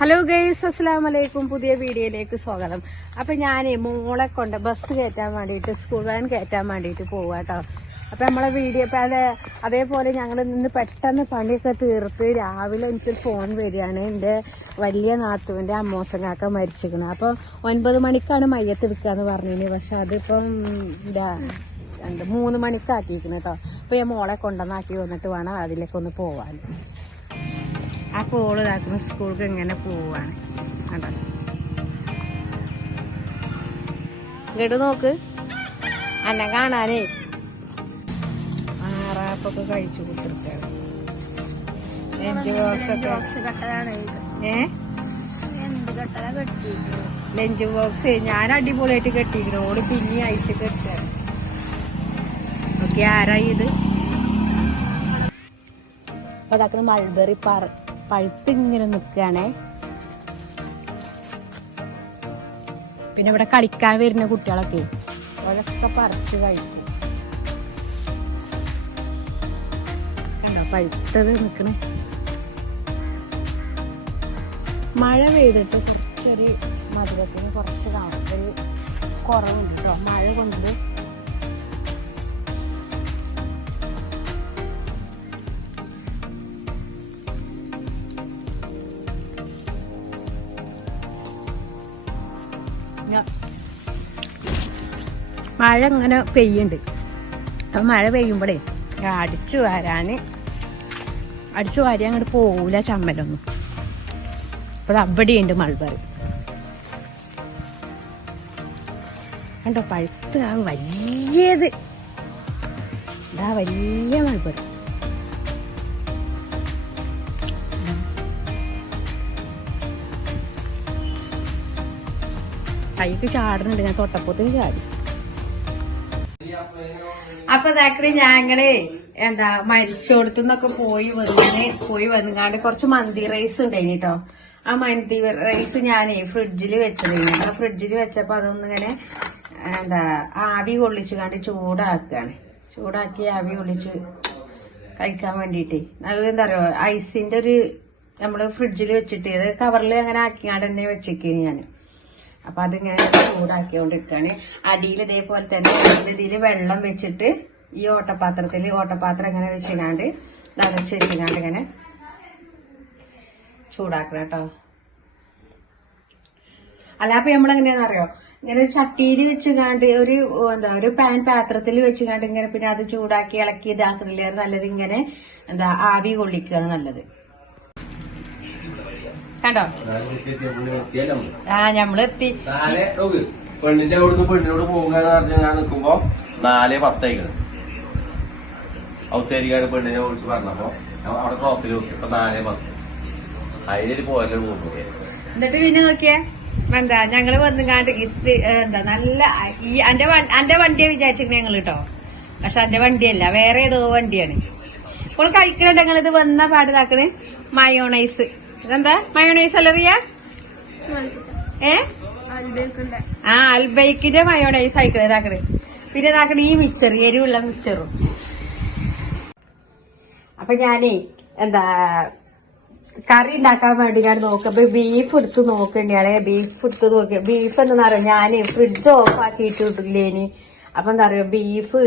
Hello guys, അസ്സലാമലൈക്കും. പുതിയ വീഡിയോയിലേക്ക് സ്വാഗതം. അപ്പൊ ഞാനേ മോളെ കൊണ്ട് ബസ് കയറ്റാൻ വേണ്ടിയിട്ട്, സ്കൂൾ വാൻ കയറ്റാൻ വേണ്ടിയിട്ട് പോവാട്ടോ. അപ്പൊ നമ്മളെ വീഡിയോ അതേപോലെ ഞങ്ങൾ നിന്ന് പെട്ടെന്ന് പണിയൊക്കെ തീർത്ത് രാവിലെ എനിക്ക് ഫോൺ വരികയാണ്. എൻ്റെ വലിയ നാത്തുവിൻ്റെ അമ്മോസങ്ങാക്ക മരിച്ചിരിക്കുന്നത്. അപ്പോൾ 9 മണിക്കാണ് മയ്യത്ത് എടുക്കാന്ന് പറഞ്ഞിന്. പക്ഷെ അതിപ്പം 3 മണിക്കാക്കിയിരിക്കുന്നു കേട്ടോ. അപ്പൊ ഞാൻ മോളെ കൊണ്ടുവന്നാക്കി വന്നിട്ട് വേണം അതിലേക്കൊന്ന് പോവാൻ. ആ കോള് ഇതാക്കുന്ന സ്കൂൾക്ക് ഇങ്ങനെ പോവാണ് കേട്ടോ. ഇങ്ങോട്ട് നോക്ക്, അന്നെ കാണാനേ ആറാപ്പൊക്കെ കഴിച്ചു കൊടുത്തിരിക്കാണ്. ലഞ്ച് ബോക്സ് ഞാൻ അടിപൊളിയായിട്ട് കെട്ടിയിരിക്കുന്നു. ഓള് പിന്നെ അയച്ച് കെട്ടാണ്. ഓക്കെ, ആരായി ഇത്? അപ്പൊ അതാക്കുന്ന മൾബറി പഴുത്ത് ഇങ്ങനെ നിൽക്കുകയാണേ. പിന്നെ ഇവിടെ കളിക്കാൻ വരുന്ന കുട്ടികളൊക്കെ അതൊക്കെ പറിച്ച് കഴിക്കും. കണ്ടോ പഴുത്തത് നിക്കണേ. മഴ പെയ്തിട്ട് കുറച്ചൊരു മധുരത്തിന് കുറച്ച് ഒരു കുറവുണ്ട് കേട്ടോ. മഴ കൊണ്ട് മഴ ഇങ്ങനെ പെയ്യുണ്ട്. അപ്പൊ മഴ പെയ്യുമ്പോഴേ അടിച്ചു വാരി അങ്ങോട്ട് പോകൂല ചമ്മലൊന്നും. അപ്പൊ അത് അവിടെയുണ്ട് മൾബറി. കണ്ടോ പഴുത്ത് ആ വലിയത്, ഇതാ വലിയ മൾബറി. കൈക്ക് ചാടുന്നുണ്ട്. ഞാൻ തൊട്ടപ്പത്തിന് ചാടി. അപ്പൊ ഇതാക്കി ഞങ്ങള് മരിച്ചോടത്തുനിന്നൊക്കെ പോയി വന്നുകാണ്ട് കുറച്ച് മന്തി റൈസ് ഉണ്ടായിന് കേട്ടോ. ആ മന്തി റൈസ് ഞാനേ ഫ്രിഡ്ജിൽ വെച്ചതാണ്. ആ ഫ്രിഡ്ജിൽ വെച്ചപ്പോ അതൊന്നിങ്ങനെ ആവി കൊള്ളിച്ചുകാണ്ട് ചൂടാക്കി ആവി കൊള്ളിച്ച് കഴിക്കാൻ വേണ്ടിട്ടേ. അത് എന്താ പറയുക, ഐസിന്റെ നമ്മള് ഫ്രിഡ്ജിൽ വെച്ചിട്ട് ഇത് കവറിൽ അങ്ങനെ ആക്കിയാണ്ട് തന്നെ വെച്ചേക്കേന് ഞാൻ. അപ്പൊ അതിങ്ങനെ ചൂടാക്കിക്കൊണ്ടിരിക്കാണ്. അടിയിൽ ഇതേപോലെ തന്നെ ഇതിൽ വെള്ളം വെച്ചിട്ട് ഈ ഓട്ടപാത്രം ഇങ്ങനെ വെച്ചിങ്ങാണ്ട് നനച്ച് വെച്ചിങ്ങാണ്ട് ഇങ്ങനെ ചൂടാക്കണം കേട്ടോ. അല്ല അപ്പൊ നമ്മളെങ്ങനെയാണെന്നറിയോ, ഇങ്ങനെ ചട്ടിയിൽ വെച്ചുകാണ്ട് ഒരു പാത്രത്തിൽ വെച്ചുകാണ്ട് ഇങ്ങനെ പിന്നെ അത് ചൂടാക്കി ഇളക്കി ഇതാക്കണില്ലേ നല്ലത്. ഇങ്ങനെ ആവി കൊള്ളിക്കുകയാണ് നല്ലത്. കണ്ടോ ഞമ്മളെത്തി. പെണ്ണിന്റെ പെണ്ണിനോട് പോകുകയെന്ന് പറഞ്ഞ് ഞാൻ നിൽക്കുമ്പോ 4:10 ഔത്തേരിക്കാട് പെണ്ണിനെ വിളിച്ച് പറഞ്ഞപ്പോ അവിടെ ക്ലോക്കിൽ നോക്കി. ഇപ്പൊ 4:10 അതിലൊരു പോലെ പോകുന്നു. എന്നിട്ട് പിന്നെ നോക്കിയേ ഞങ്ങള് വന്നുകാണ്ട് നല്ല അന്റെ വണ്ടിയെ വിചാരിച്ചിരുന്നു ഞങ്ങള് കേട്ടോ. പക്ഷെ അന്റെ വണ്ടിയല്ല, വേറെ ഏതോ വണ്ടിയാണ്. ഇപ്പോൾ കഴിക്കണുണ്ട് ഞങ്ങളിത് വന്ന പാടിതാക്കണ് മയോണൈസ്. ഇതെന്താ മയോണൈസ് അല്ലറിയ? അൽബൈക്കിന്റെ മയോണൈസ് ആയിക്കണേ ഇതാക്കണേ. പിന്നെ ഇതാക്കണ ഈ മിച്ചർ, എരിവുള്ള മിച്ചറും. അപ്പൊ ഞാനേ കറി ഉണ്ടാക്കാൻ വേണ്ടി ഞാൻ നോക്കുമ്പോ ബീഫ് എടുത്ത് നോക്കണ്ടാണ്. ബീഫ് എന്താ പറയാ, ഞാന് ഫ്രിഡ്ജ് ഓഫ് ആക്കിയിട്ടില്ലേനി. അപ്പൊ എന്താ പറയാ, ബീഫ്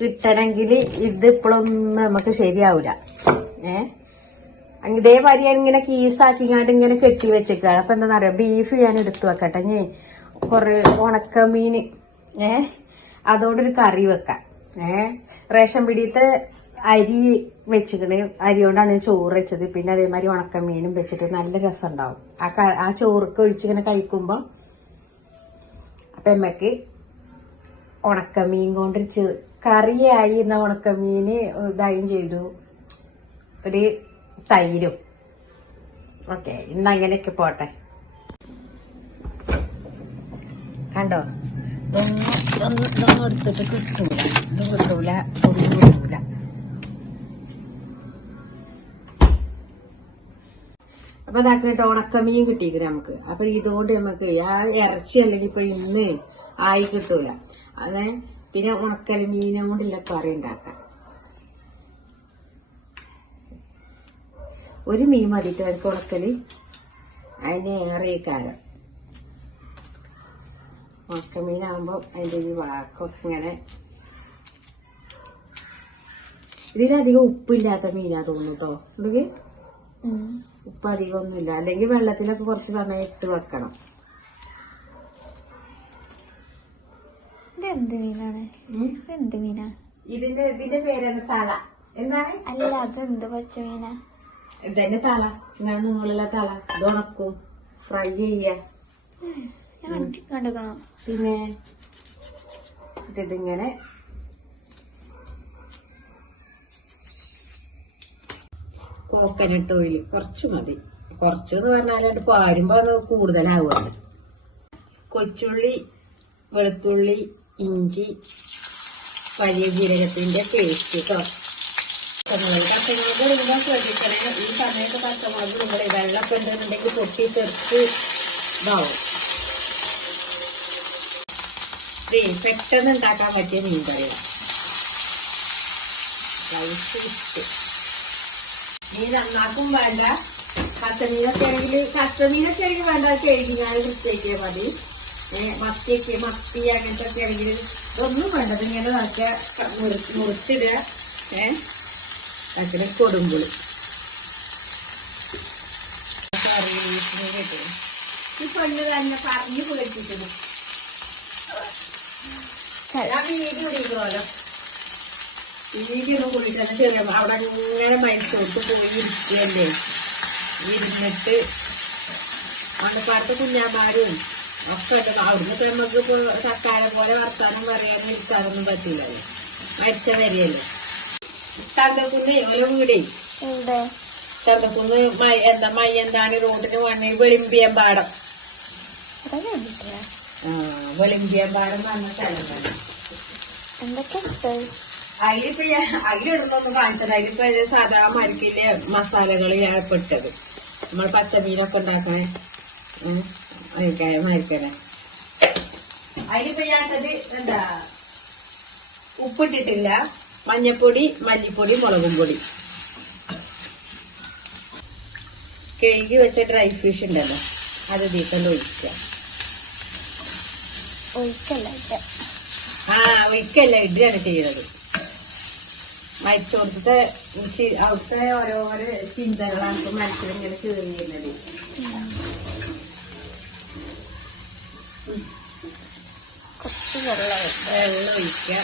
കിട്ടണമെങ്കിൽ ഇത് ഇപ്പോഴൊന്നും നമുക്ക് ശരിയാവൂല. ഇതേമാതിരി ഞാൻ ഇങ്ങനെ കീസാക്കിങ്ങാണ്ട് ഇങ്ങനെ കെട്ടി വെച്ചേക്കാണ്. അപ്പൊ എന്താ പറയാ, ബീഫ് ഞാൻ എടുത്തു വെക്കട്ടെ. ഞാൻ കൊറേ ഉണക്കമീൻ അതോടൊരു കറി വെക്കാം. റേഷൻ പിടിയത്തെ അരി വെച്ചിക്കണേ. അരി കൊണ്ടാണ് ചോറ് വെച്ചത്. പിന്നെ അതേമാതിരി ഉണക്കമീനും വെച്ചിട്ട് നല്ല രസം ഉണ്ടാവും ആ ചോറൊക്കെ ഒഴിച്ചിങ്ങനെ കഴിക്കുമ്പോ. അപ്പൊ എമ്മക്ക് ഉണക്കമീൻ കൊണ്ടൊരു കറിയായി. എന്ന ഉണക്കമീന് ഇതായും ചെയ്തു, ഒരു തൈരും. ഓക്കെ, ഇന്ന് അങ്ങനെയൊക്കെ പോട്ടെ. കണ്ടോ ഇതൊന്നും എടുത്തിട്ട് കിട്ടൂല. ഒന്നും കിട്ടൂല. അപ്പൊ ഇതാക്കിട്ട് ഉണക്കമീൻ കിട്ടിയിരിക്കും നമുക്ക്. അപ്പൊ ഇതുകൊണ്ട് നമുക്ക് ആ ഇറച്ചി അല്ലെങ്കിൽ ഇപ്പൊ ഇന്ന് ആയി കിട്ടൂല. അതെ, പിന്നെ ഉണക്കൽ മീനെ കൊണ്ടില്ല കറി ഉണ്ടാക്കാം. ഒരു മീൻ മതിട്ട് അവർക്ക് ഉണക്കല്. അതിനേറെ കാരം. ഉണക്കമീനാകുമ്പോ അതിന്റെ ഈ വാക്കൊക്കെ ഇങ്ങനെ. ഇതിലധികം ഉപ്പില്ലാത്ത മീനാ തോന്നുന്നു കേട്ടോ. ഉണ്ടെങ്കിൽ ഉപ്പ് അധികം ഒന്നുമില്ല. അല്ലെങ്കിൽ വെള്ളത്തിലൊക്കെ കുറച്ച് സമയം ഇട്ട് വെക്കണം. ഇതെന്ത് മീനാണ്? ഇതെന്ത് മീനാ? ഇതിന്റെ പേരാണ് തള. എന്താണ്? അല്ല, അതെന്ത് പച്ചമീനാ? ഇതന്നെ തള. ഇങ്ങനെ നിങ്ങളുള്ള തള. ഇത് ഉണക്കും, ഫ്രൈ ചെയ്യ. കണ്ടുക്കണോ? പിന്നെ ഇതിങ്ങനെ കോക്കനട്ട് ഓയിൽ കുറച്ച് മതി. കുറച്ചെന്ന് പറഞ്ഞാൽ പാരുമ്പോ അത് കൂടുതലാവുകയാണ്. കൊച്ചുള്ളി, വെളുത്തുള്ളി, ഇഞ്ചി, വലിയ ജീരകത്തിന്റെ പേസ്റ്റ് കേട്ടോ. പച്ചമുളക് ഇടുമ്പോൾ ശ്രദ്ധിക്കണേ. ഈ സമയത്ത് പച്ചമുളക് ഇടുമ്പോൾ വെള്ളമൊക്കെ ഉണ്ടെന്നുണ്ടെങ്കിൽ പൊട്ടി തെറിച്ച് ഇതാവും. പെട്ടെന്ന് ഉണ്ടാക്കാൻ പറ്റിയ മീൻ കറിയാണ്. മീൻ നന്നാക്കും വേണ്ട. കഷ്ടമീനൊക്കെ ആണെങ്കിൽ വേണ്ട, കഴുകിയാൽ വൃത്തിയാക്കിയാൽ മതി. മത്തി അങ്ങനത്തെ ഒക്കെ ആണെങ്കിൽ ഒന്നും വേണ്ടത് ഇങ്ങനെ നോക്കിയ മുറിച്ചിടുക. അങ്ങനെ കൊടുമ്പുളി ഈ പെണ്ണ് തന്നെ പറഞ്ഞു കുളിച്ചിട്ടുണ്ട്. ഞാൻ വീഡിയോ ഇടിക്കണമല്ലോ. വീഡിയോ കുളിക്കാൻ ചെറിയ അവിടെ ഇങ്ങനെ മൈസൂർക്ക് പോയി ഇരിക്കുകയല്ലേ. ഇരുന്നിട്ട് മണ്ണപ്പാടത്ത് കുഞ്ഞാമാരും ഒക്കെ ഉണ്ട്. അവിടുന്ന് നമുക്ക് ഇപ്പൊ ചക്കാരെ പോലെ വർത്താനം പറയാനും ഇരിക്കാനൊന്നും പറ്റില്ലല്ലോ. മരിച്ച വരെയല്ലേ. ചന്തക്കുന്ന് ഓരോ വീടേ ചന്തക്കുന്ന് മയ്യന്താണ് റോഡിന് വണ്ണി വെളിമ്പിയമ്പാടം. വെളിമ്പിയമ്പാടം പറഞ്ഞ സ്ഥലം തന്നെ. എന്തൊക്കെ അതിലിപ്പോ അതിലിടുന്നൊന്നും കാണിച്ചത്. അതിലിപ്പോ സാധാ മരിക്കിന്റെ മസാലകൾ ഞാൻ പെട്ടത്. നമ്മൾ പച്ചമീനൊക്കെ ഉണ്ടാക്കണേ മരിക്കണേ. അതിലിപ്പോ ഞാനത് എന്താ ഉപ്പിട്ടിട്ടില്ല. മഞ്ഞപ്പൊടി, മല്ലിപ്പൊടി, മുളകും പൊടി. കഴുകി വെച്ച ഡ്രൈ ഫിഷ് ഉണ്ടല്ലോ, അത് ഇതിൽ ഒഴിക്കുക. ഒഴിക്കല്ല, ഇടുകയാണ് ചെയ്യുന്നത്. മരിച്ചോടത്തെ അവിടുത്തെ ഓരോരോ ചിന്തകളാണ് മനസ്സിലിങ്ങനെ ചേർന്നിരുന്നത്. കുറച്ച് വെള്ളം ഒഴിക്കുക.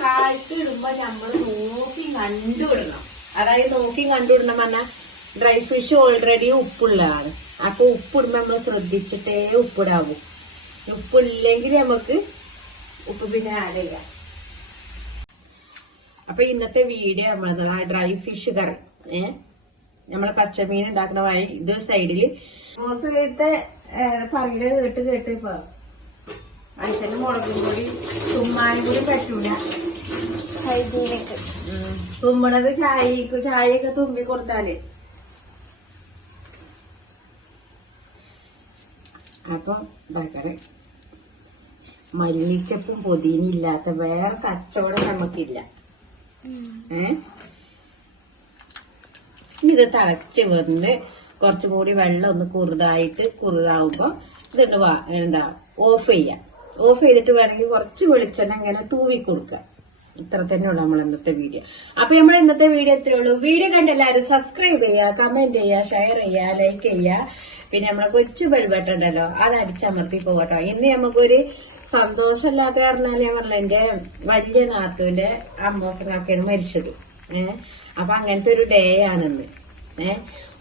സാൾട്ട് ഇടുമ്പോ നമ്മള് നോക്കി കണ്ടുവിടണം. അതായത് നോക്കി കണ്ടുവിടണം പറഞ്ഞാൽ ഡ്രൈ ഫിഷ് ഓൾറെഡി ഉപ്പുള്ളതാണ്. അപ്പൊ ഉപ്പിടുമ്പോ നമ്മൾ ശ്രദ്ധിച്ചിട്ടേ ഉപ്പിടാവൂ. ഉപ്പില്ലെങ്കിൽ നമുക്ക് ഉപ്പ് പിന്നെ ആഡ് ചെയ്യാം. അപ്പൊ ഇന്നത്തെ വീഡിയോ നമ്മളത് ആ ഡ്രൈ ഫിഷ് കറി നമ്മളെ പച്ചമീൻ ഉണ്ടാക്കുന്ന വഴി ഇത് സൈഡില് മോസത്തെ പറയുന്നത് കേട്ട് ഇപ്പൊ മനുഷ്യന്റെ മുളകും കൂടി തുമ്മാനും കൂടി പറ്റൂല. ഹൈജീനിക്ക് തുമ്മണത് ചായയൊക്കെ തുമ്പി കൊടുത്താല്. അപ്പൊ ഇതാക്കറ മല്ലിച്ചപ്പും പൊതിനില്ലാത്ത വേറെ കച്ചവടം നമുക്കില്ല. ഇത് തിളച്ച് വന്ന് കുറച്ചും കൂടി വെള്ളം ഒന്ന് കുറുതാവുമ്പോ ഇതൊന്ന് എന്താ ഓഫ് ചെയ്യാം. ഓഫ് ചെയ്തിട്ട് വേണമെങ്കിൽ കുറച്ച് വെളിച്ചെണ്ണ ഇങ്ങനെ തൂവി കൊടുക്കുക. ഇത്ര തന്നെ ഉള്ളു നമ്മൾ ഇന്നത്തെ വീഡിയോ. അപ്പൊ നമ്മൾ ഇന്നത്തെ വീഡിയോ ഇത്രയേ ഉള്ളൂ. വീഡിയോ കണ്ട് എല്ലാവരും സബ്സ്ക്രൈബ് ചെയ്യുക, കമന്റ് ചെയ്യുക, ഷെയർ ചെയ്യുക, ലൈക്ക് ചെയ്യുക. പിന്നെ നമ്മളെ കൊച്ചു ബെൽബട്ടൺ ഉണ്ടല്ലോ, അത് അടിച്ചമർത്തി പോകട്ടോ. ഇന്ന് നമുക്കൊരു സന്തോഷമില്ലാത്ത കാരണമല്ലേ ഞാൻ പറഞ്ഞ എന്റെ വലിയ നാത്തുവിന്റെ അമ്മോസനാക്കാണ് മരിച്ചത്. അപ്പൊ അങ്ങനത്തെ ഒരു ഡേ ആണെന്ന്.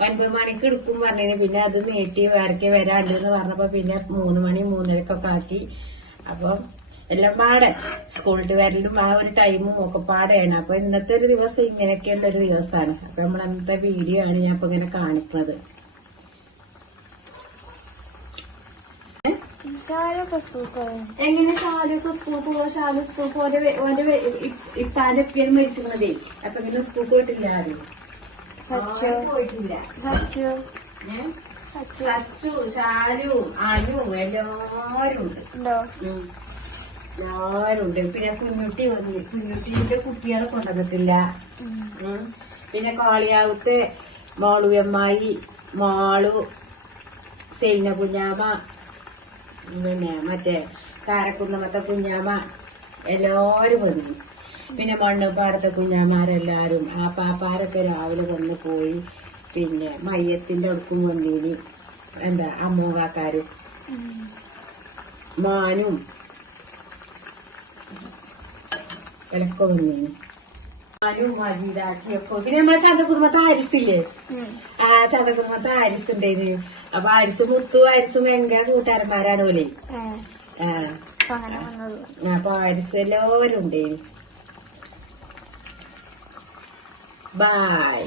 9 മണിക്ക് എടുക്കും പറഞ്ഞതിന് പിന്നെ അത് നീട്ടി വരയ്ക്ക് വരാണ്ട് എന്ന് പറഞ്ഞപ്പോ പിന്നെ 3 മണി 3:30 ആക്കി. അപ്പൊ എല്ലാം പാടെ സ്കൂളിട്ട് വരലും ആ ഒരു ടൈമും ഒക്കെ പാടെയാണ്. അപ്പൊ ഇന്നത്തെ ഒരു ദിവസം ഇങ്ങനെയൊക്കെയുള്ള ഒരു ദിവസമാണ്. അപ്പൊ നമ്മൾ അന്നത്തെ വീഡിയോ ആണ് ഞാൻ ഇപ്പൊ ഇങ്ങനെ കാണിക്കുന്നത്. എങ്ങനെ ഷാലൊക്കെ സ്കൂൾ പോവാ? ഷാലു സ്കൂൾ പോലെ ഇട്ടാലൊക്കെയാണ് മരിച്ചിരുന്നതേ. അപ്പൊ ഇങ്ങനെ സ്കൂൾ പോയിട്ടില്ല. ആരും പോയിട്ടില്ല. സച്ചു, ഷാലു, അനു എല്ലാരും ഉണ്ട്. എല്ലാരും ഉണ്ട്. പിന്നെ കുഞ്ഞുട്ടി വന്നു. കുഞ്ഞുട്ടീന്റെ കുട്ടികളെ കൊണ്ടുവന്നിട്ടില്ല. പിന്നെ കാളിയാവത്തെ മാളു അമ്മായി, മാളു, സൈന കുഞ്ഞാമ, പിന്നെ മറ്റേ കാരക്കുന്നമത്തെ കുഞ്ഞാമ എല്ലാരും വന്നു. പിന്നെ മണ്ണുപാടത്തെ കുഞ്ഞാമാരെല്ലാരും ആ പാപ്പാരൊക്കെ രാവിലെ വന്ന് പോയി. പിന്നെ മയ്യത്തിന്റെ അടുക്കും വന്നീനി എന്താ അമ്മൂകാക്കാരും മാനും വിലക്കെ വന്നീനി. മാനും മജീദാക്കിയൊക്കെ. പിന്നെ നമ്മളെ ചന്തകുടുംബത്തെ ആരിസില്ലേ, ആ ചന്തകുടുംബത്തെ ആരിസ് ഉണ്ടായിന്. അപ്പൊ ആരിസും മുത്തു ആരിസും ഭയങ്കര കൂട്ടുകാരന്മാരാണോലേ. അപ്പൊ ആരിസ് എല്ലാവരും ഉണ്ടായിന്. ബൈ.